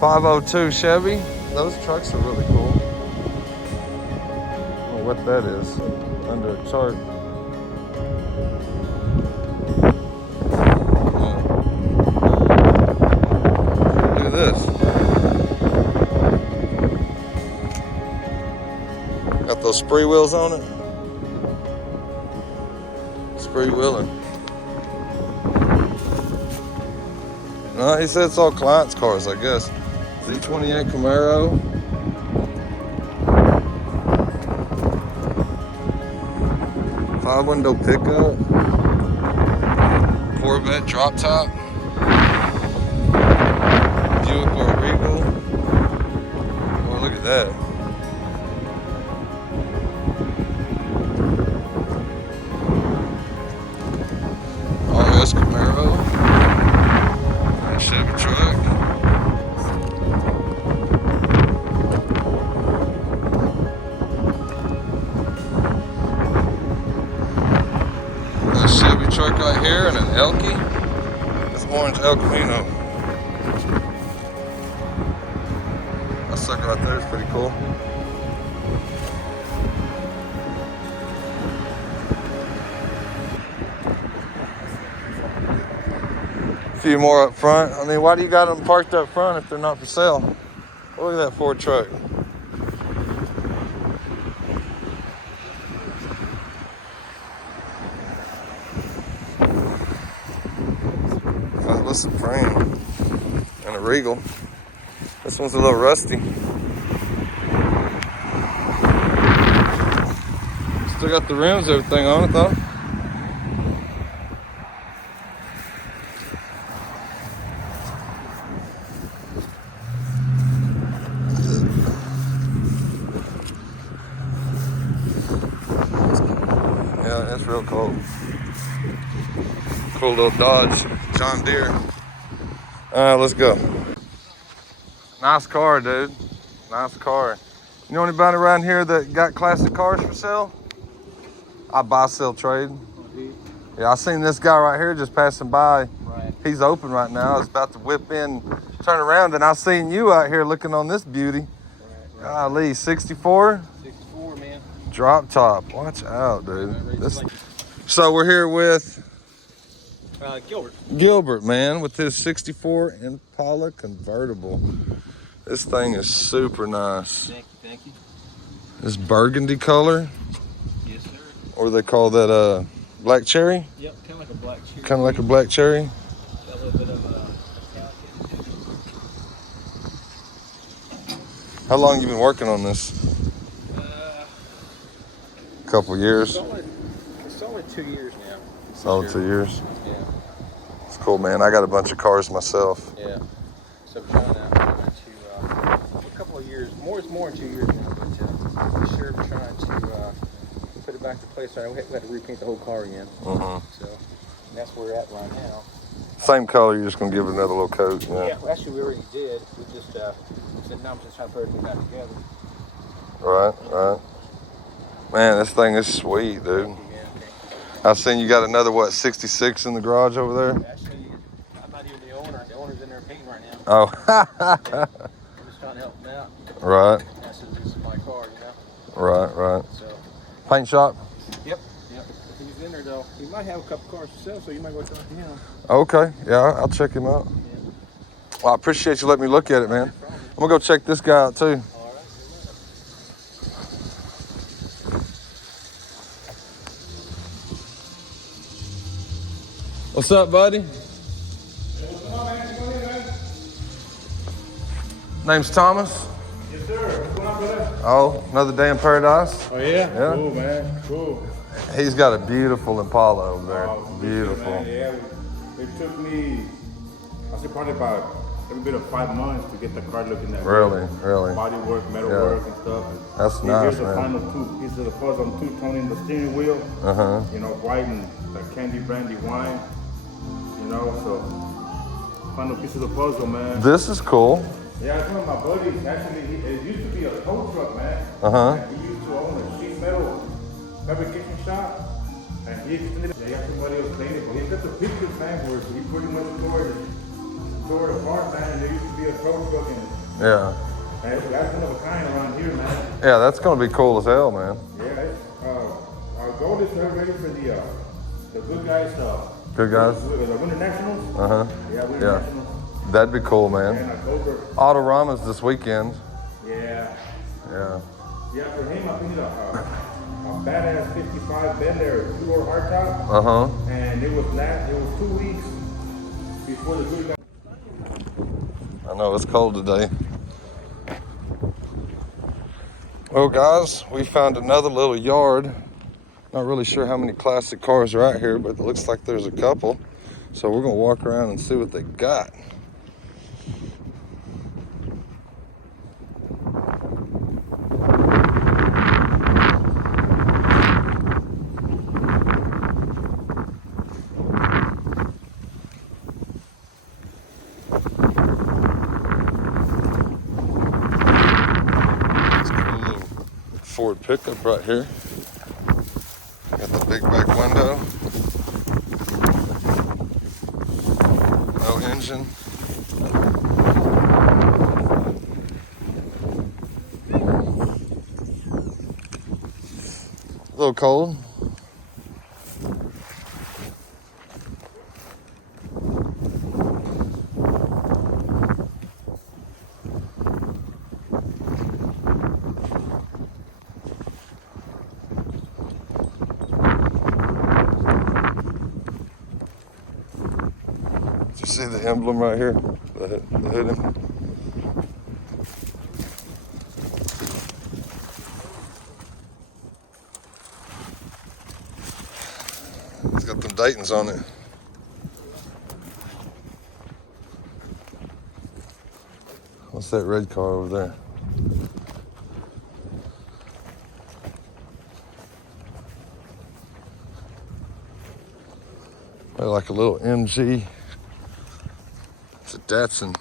502 Chevy. Those trucks are really cool. I don't know what that is under a chart. Look at this. Got those spree wheels on it. Spree wheeling. No, he said it's all clients' cars, I guess. Z28 Camaro. Five-window pickup. Corvette drop top. Buick or Regal. Oh, look at that. RS Camaro. Nice Chevy truck. Chevy truck right here and an Elky. This orange El Camino. That sucker right there is pretty cool. A few more up front. I mean, why do you got them parked up front if they're not for sale? Look at that Ford truck. Supreme and a Regal. This one's a little rusty. Still got the rims, everything on it though. Yeah, that's real cool. Cool little Dodge John Deere. All right, let's go. Nice car, dude. Nice car. You know anybody around here that got classic cars for sale? I buy, sell, trade. Yeah, I seen this guy right here just passing by. Right. He's open right now. I was about to whip in, turn around, and I seen you out here looking on this beauty. Right. Golly, 64? 64, man. Drop top. Watch out, dude. So we're here with Gilbert. Gilbert, man, with his 64 Impala Convertible. This thing is super nice. Thank you. This burgundy color. Yes, sir. Or they call that black cherry? Yep, kind of like a black cherry. Kind of like a black cherry. Got a little bit of How long you been working on this? A couple years. It's only 2 years now. Solid 2 years. Yeah. It's cool, man. I got a bunch of cars myself. Yeah. So I'm trying to a couple of years, more than 2 years now, but for sure we're trying to put it back to place. We had to repaint the whole car again. So that's where we're at right now. Same color, you're just gonna give it another little coat. Yeah, well, actually we already did. We just said now I'm just trying to put everything back together. Right. Man, this thing is sweet, dude. I've seen you got another, what, 66 in the garage over there? Actually, I'm not even the owner. The owner's in there painting right now. Oh. I'm just trying to help him out. Right. This is my car, you know? Right. So. Paint shop? Yep. If he's in there, though, he might have a couple cars to sell, so you might go talk to him. Okay. Yeah, I'll check him out. Yeah. Well, I appreciate you letting me look at it, man. I'm going to go check this guy out, too. All right. What's up, buddy? Name's Thomas. Yes, sir. What's going on, brother? Oh, another day in paradise. Oh, yeah? Yeah. Cool, man. Cool. He's got a beautiful Impala over there. Oh, Beautiful. Man. Yeah, it took me, I say probably about every bit of 5 months to get the car looking that Really? Body work, metal work and stuff. That's nice, Here's the man. final two pieces of the puzzle. I'm two-toning the steering wheel. You know, white and the candy brandy wine. You know, so final piece of the puzzle, man. This is cool. Yeah, it's one of my buddies. Actually, it used to be a tow truck, man. He used to own a sheet metal fabrication shop, and he extended it. He had somebody else clean it, but he got the pictures, man, where he pretty much stored tore it apart, man. And there used to be a tow truck and Yeah. that's one of a kind around here, man. Yeah, that's gonna be cool as hell, man. Yeah, it's, our goal is to have ready for the good guys. Good guys? The Winter Nationals. Uh-huh. Yeah, Winter Nationals. That'd be cool, man. And October. Autorama's this weekend. Yeah. Yeah. Yeah, for him, I think a badass 55 Bender, 2-door hardtop. Uh-huh. And it was 2 weeks before the good guys. I know it's cold today. Well, guys, we found another little yard. Not really sure how many classic cars are out here, but it looks like there's a couple. So we're gonna walk around and see what they got. Ford pickup right here. Got the big back window. No engine. A little cold. You see the emblem right here, the hood. It's got them Daytons on it. What's that red car over there? Probably like a little MG. It's a Datsun.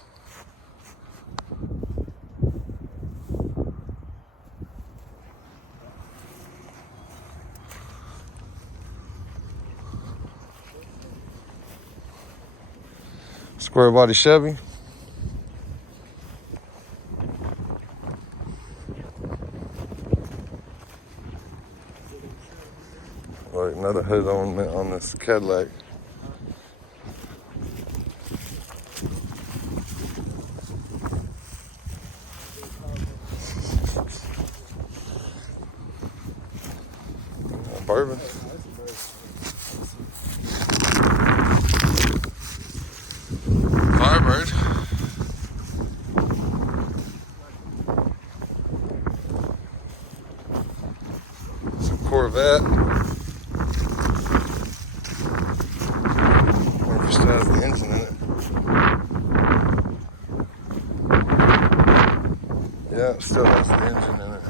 Square body Chevy. Like another hood on this Cadillac. Bourbon. Firebird. Some Corvette. Wonder if it still has the engine in it. Yeah, it still has the engine in it.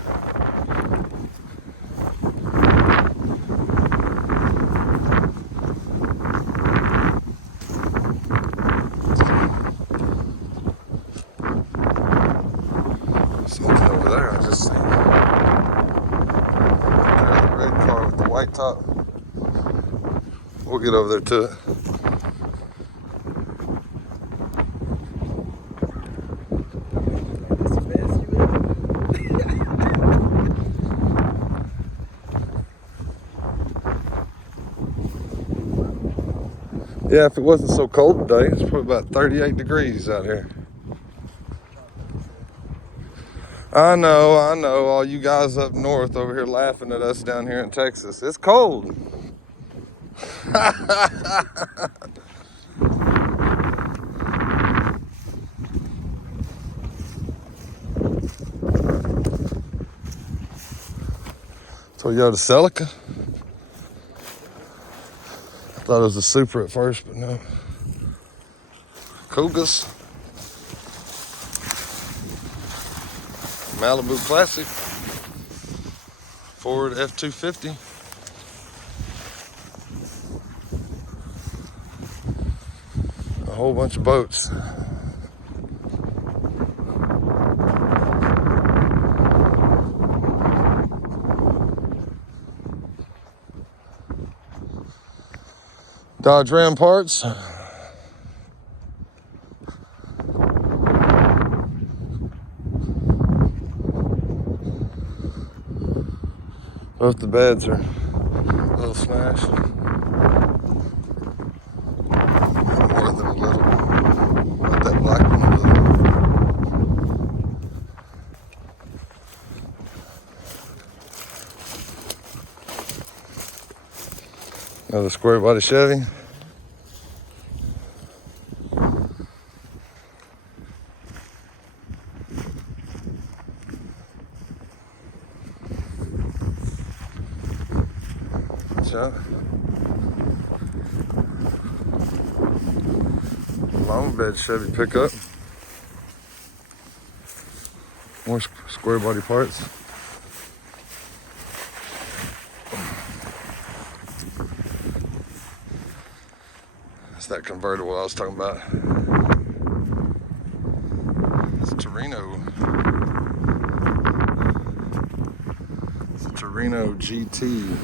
Something over there I just seen. There's the red car with the white top. We'll get over there to it. Yeah, if it wasn't so cold today, it's probably about 38 degrees out here. I know, all you guys up north over here laughing at us down here in Texas. It's cold. Toyota Celica. I thought it was a Supra at first, but no. Kugas. Malibu Classic. Ford F-250. A whole bunch of boats. Dodge Ram parts. Both the beds are a little smashed. More than a little. Not that black one, a little. Another square body Chevy. So, long bed Chevy pickup. More square body parts. That's that convertible I was talking about. It's a Torino. It's a Torino GT.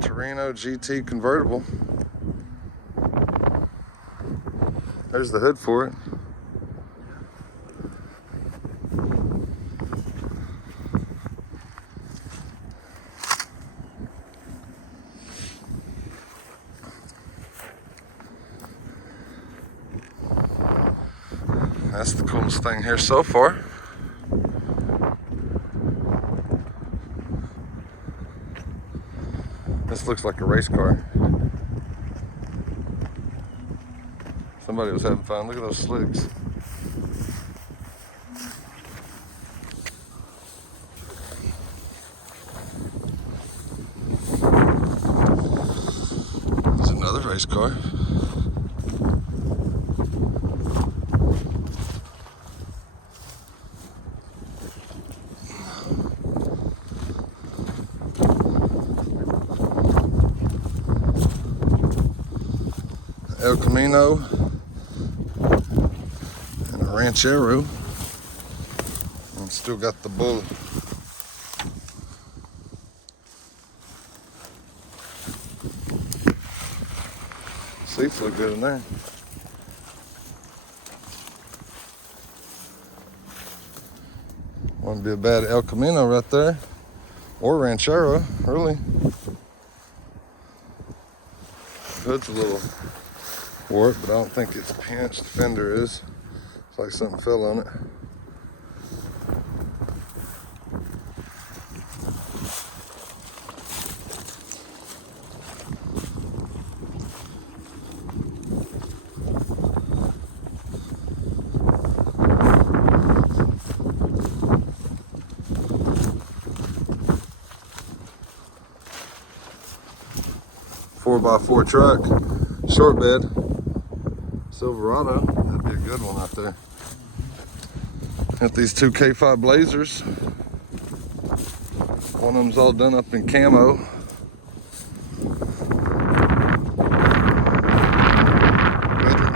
Torino GT convertible. There's the hood for it. That's the coolest thing here so far. This looks like a race car. Somebody was having fun. Look at those slicks. There's another race car. El Camino and a Ranchero, and still got the bull. Seats look good in there. Wouldn't be a bad El Camino right there, or Ranchero, really. Hood's a little warped, but I don't think it's pinched. The fender is. It's like something fell on it. Four by four truck, short bed, Silverado. That'd be a good one out there. Got these two K5 Blazers. One of them's all done up in camo.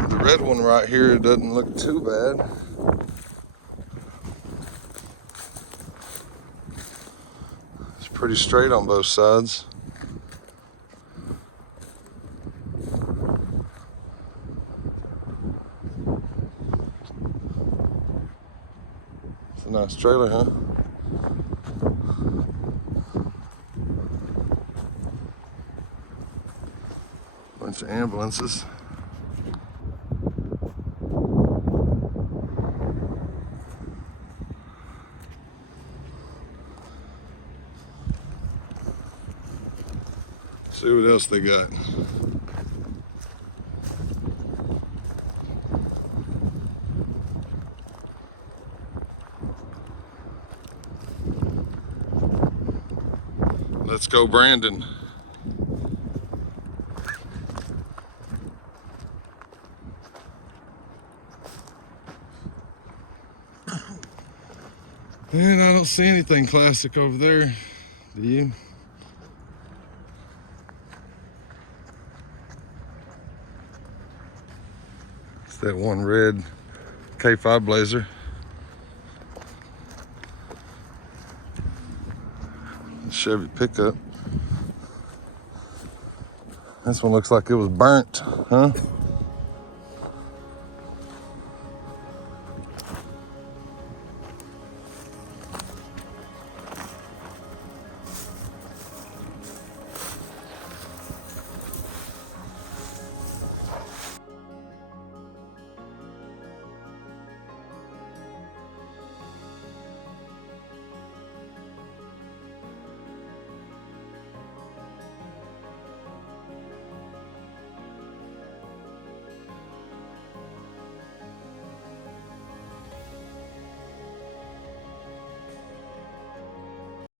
The red one right here doesn't look too bad. It's pretty straight on both sides. It's a nice trailer, huh? Bunch of ambulances. See what else they got. Let's go, Brandon. Man, I don't see anything classic over there. Do you? It's that one red K5 Blazer. Chevy pickup. This one looks like it was burnt, huh?